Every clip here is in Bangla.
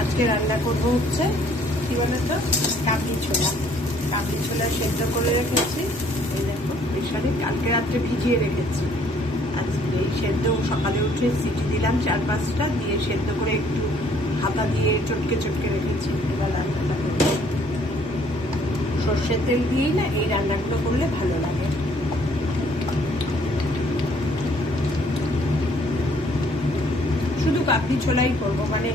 আজকে রান্না করবো হচ্ছে কি বলে তো কাবলি ছোলা। কাবলি ছোলা সেদ্ধ করে রেখেছি, এই দেখো প্রেশারে কালকে রাত্রে ভিজিয়ে রেখেছি। আজকে এই সেদ্ধ সকালে উঠে সিটি দিলাম 4-5টা দিয়ে সেদ্ধ করে একটু হাতা দিয়ে চটকে চটকে রেখেছি। এবার রান্নাটা করবো। সর্ষের তেল দিয়েই না এই রান্নাগুলো করলে ভালো লাগে। শুধু কাবলি ছোলাই করবো, মানে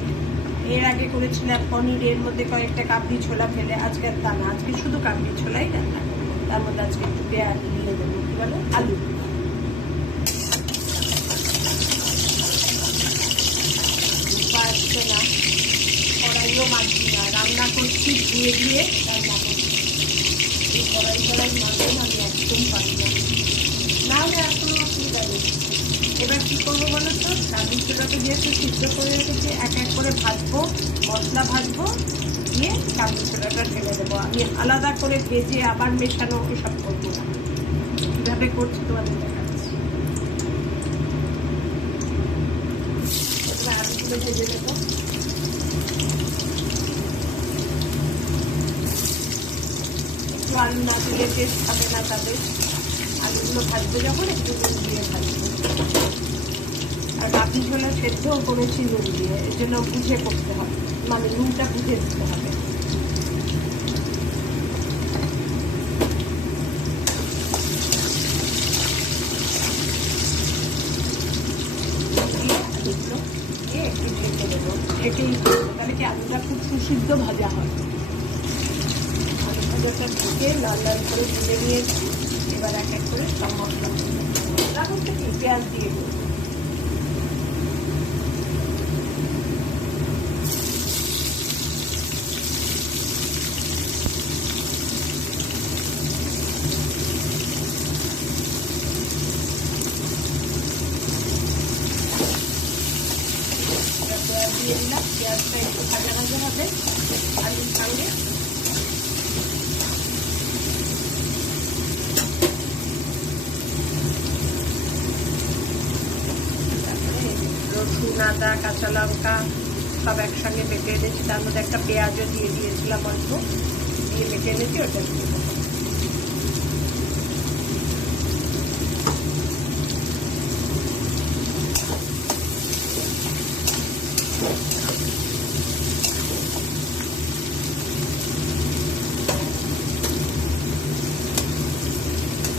এর আগে করেছিলাম পনিরের মধ্যে কয়েকটা কাবলি ছোলা ফেলে, আজকে তা না, আজকে শুধু কাবলি ছোলাই রান্না করবো। তার মধ্যে আজকে একটু পেঁয়াজ দিয়ে দেবো, কি বলে আলু। আসছে না, কড়াইও মাঝি না, রান্না করছি ধুয়ে দিয়ে রান্না করছি। এই কড়াই মাঝে আমি একদম পারি না, না হলে আর কোনো অসুবিধা নেই। এবার কি করবো বলো তো, কাবলি ছোলাটা যেহেতু সিদ্ধ করে রেখেছি এক এক করে ভাজবো, মশলা ভাজবো, দিয়ে কাবলি ছোলাটা ঢেলে দেবো। আমি আলাদা করে ভেজে আবার মেশানো এসব করবো না। কীভাবে করছি তোমাদের দেখাচ্ছি। এবার আলুগুলো ভেজে দেবো। একটু আলু না দিলে টেস্ট হবে না তাদের। আলুগুলো ভাজবে যখন একটু নুন দিয়ে ভাজবে। আর কাবলি ছোলা সেদ্ধও করেছি নুন দিয়ে, এর জন্য বুঝে করতে হবে, মানে নুনটা বুঝে দিতে হবে। আলুগুলো দিয়ে একটু ঢেকে দেবো, ঢেকেই তাহলে কি আলুটা খুব সুসিদ্ধ ভাজা হয়। আলু ভাজাটা ঢেকে লাল লাল করে ভেজে নিয়েছি। এবার এক এক করে সব মশলা করতে কি পেঁয়াজ দিয়ে দেবো। পেঁয়াজ দিয়ে দিলাম, পেঁয়াজটা একটু ভাজা ভাজা হবে আলুর সঙ্গে। তারপরে রসুন, আদা, কাঁচা লঙ্কা সব একসঙ্গে বেটে এনেছি, তার মধ্যে একটা পেঁয়াজও দিয়ে দিয়েছিলাম অল্প, দিয়ে বেটে এনেছি, ওটা দিয়ে দেবো।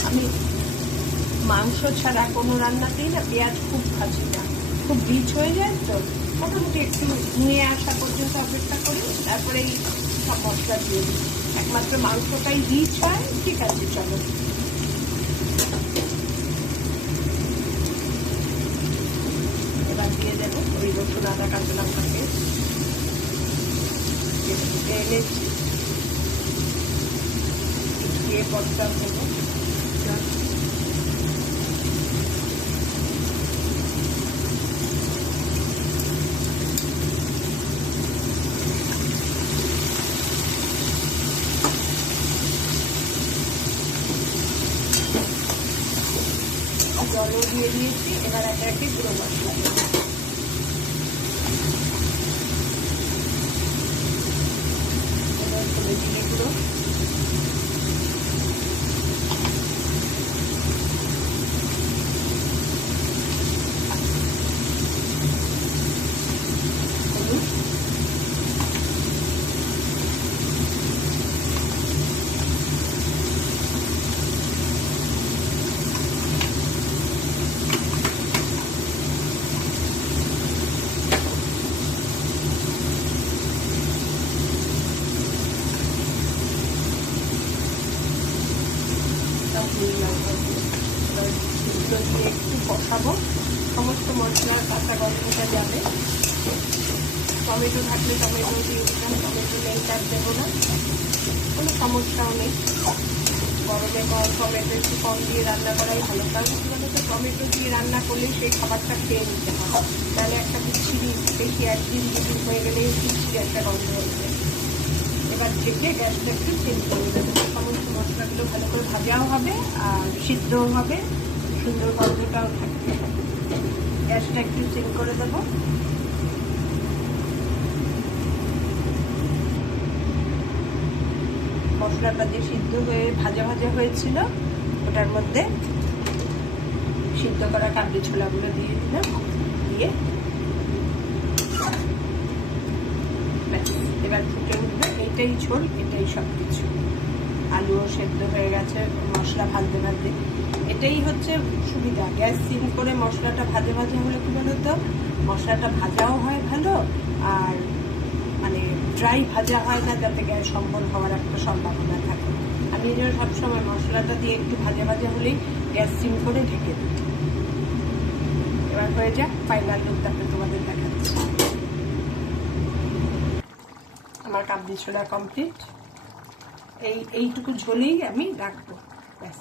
আমি মাংস ছাড়া কোনো রান্নাতেই না পেঁয়াজ খুব ভাজি না, খুব রিচ হয়ে যায় তো, মোটামুটি একটু নিয়ে আসা পর্যন্ত অপেক্ষা করি, তারপরে এই সব মশলা দিয়ে দিই। একমাত্র মাংসটাই রিচ হয়, ঠিক আছে চলো। এবার দিয়ে দেবো ওই রসুন, আদা, কাঁচা লঙ্কাকে এনেছি, দিয়ে পটটা দেবো। জলও দিয়ে দিয়েছি। এবার একে একে গুঁড়ো মশলা দেবো। এবার করে জিরে গুঁড়ো, হলুদ, দিয়ে একটু কষাবো, সমস্ত মশলার কাঁচা গন্ধটা যাবে। টমেটো থাকলে টমেটো দিয়ে দিলাম, টমেটো নেই তার দেবো না, কোনো সমস্যাও নেই। গরমে টমেটো একটু কম দিয়ে রান্না করাই ভালো, কারণ তো টমেটো দিয়ে রান্না করলে সেই খাবারটা খেয়ে নিতে হবে, তাহলে একটা বিচ্ছিরি বেশি 1 দিন 2 দিন হয়ে গেলে বিচ্ছিরি একটা গন্ধ হচ্ছে। এবার ঢেকে গ্যাসটা একটু চেঞ্জ করে দেবো, সমস্ত মশলাগুলো ভালো করে ভাজাও হবে আর সিদ্ধও হবে, সুন্দর গন্ধটাও থাকবে। গ্যাসটা একটু চেঞ্জ করে দেবো। মশলাটা যে সিদ্ধ হয়ে ভাজা ভাজা হয়েছিল ওটার মধ্যে সিদ্ধ করা কাবলি ছোলাগুলো দিয়ে দিলাম, দিয়ে এবার ফুটে উঠবে। এইটাই ঝোল, এটাই সব কিছু। আলুও সেদ্ধ হয়ে গেছে মশলা ভাজতে ভাজতে। এটাই হচ্ছে সুবিধা, গ্যাস সিম করে মশলাটা ভাজা ভাজা হলে কি বলতো, মশলাটা ভাজাও হয় ভালো, আর মানে ড্রাই ভাজা হয় না, যাতে গ্যাস অম্বল হওয়ার একটা সম্ভাবনা থাকে। আমি এই জন্য সবসময় মশলাটা দিয়ে একটু ভাজা ভাজা হলেই গ্যাস সিম করে ঢেকে দিই। এবার হয়ে যাক, ফাইনাল লুকটাকে তোমাদের দেখাচ্ছি। আমার কাবলি ছোলা কমপ্লিট। এইটুকু ঝোলেই আমি রাখবো, ব্যাস।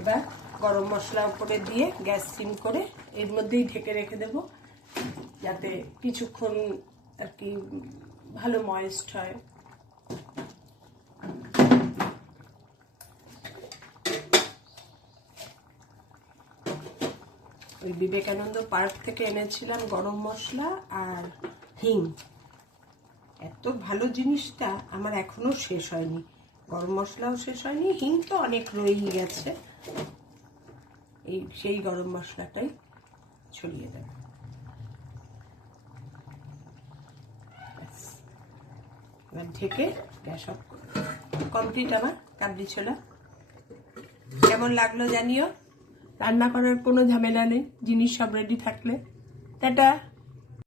এবার গরম মশলা উপরে দিয়ে গ্যাস সিম করে এর মধ্যেই ঢেকে রেখে দেবো, যাতে কিছুক্ষণ আর কি ভালো ময়েস্ট হয়। ওই বিবেকানন্দ পার্ক থেকে এনেছিলাম গরম মশলা আর হিং। এত ভালো জিনিসটা আমার এখনো শেষ হয়নি, গরম মশলাও শেষ হয়নি, হিং তো অনেক রয়েই গেছে। সেই গরম মশলাটাই ছড়িয়ে দেব। এবার ঢেকে গ্যাস অফ করে কমপ্লিট আমার কাবলি ছোলা। কেমন লাগলো জানিও। রান্না করার কোনো ঝামেলা নেই, জিনিস সব রেডি থাকলে। টাটা।